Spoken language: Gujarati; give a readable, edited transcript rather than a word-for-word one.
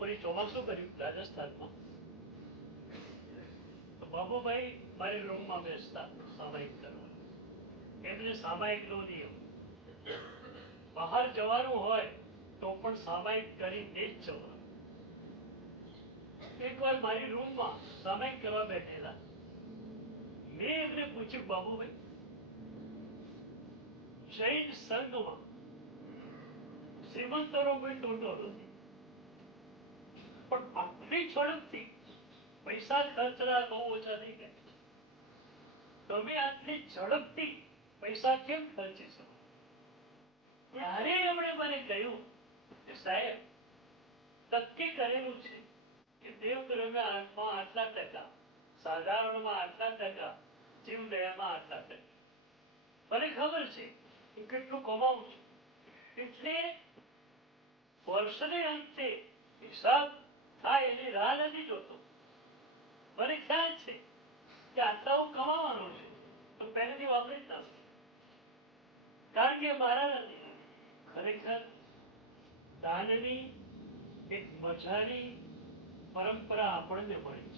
ફરી ચોમાસું કર્યું રાજસ્થાનમાં. તો બાબુભાઈ મારી રૂમમાં બેસતા સામાયિક કરવા. એમને સામાયિકનો નિયમ, બહાર જવાનું હોય તો પણ સામાયિક કરીને જ જવાનું. એકવાર મારી રૂમમાં સામાયિક કરવા બેઠેલા, મેં એમને પૂછ્યું, બાબુભાઈ, જૈન સંઘમાં શ્રીમંતોનો કોઈ ટોટો નથી, પણ આટલી ઝડપથી પૈસા ખર્ચના બહુ ઓછા થઈ ગયા, તમે આટલી ઝડપથી પૈસા કેમ ખર્ચી શકો? ત્યારે એમણે મને કહ્યું કે સાહેબ, નક્કી કરેલું છે કે દેવદ્રવ્યમાં આટલા ટકા, સાધારણમાં આટલા ટકા, જીવદયામાં આટલા ટકા. મને ખબર છે કે કેટલું કમાવું છું, એટલે વર્ષને અંતે હિસાબ થાય એની રાહ નથી જોતો. મને ખ્યાલ છે કે આટલા હું કમાવાનો છું તો પહેલેથી વાપરી જ નાખું, કારણ કે મારા નથી. ખરેખર દાનની એક મજાની પરંપરા આપણને મળી છે.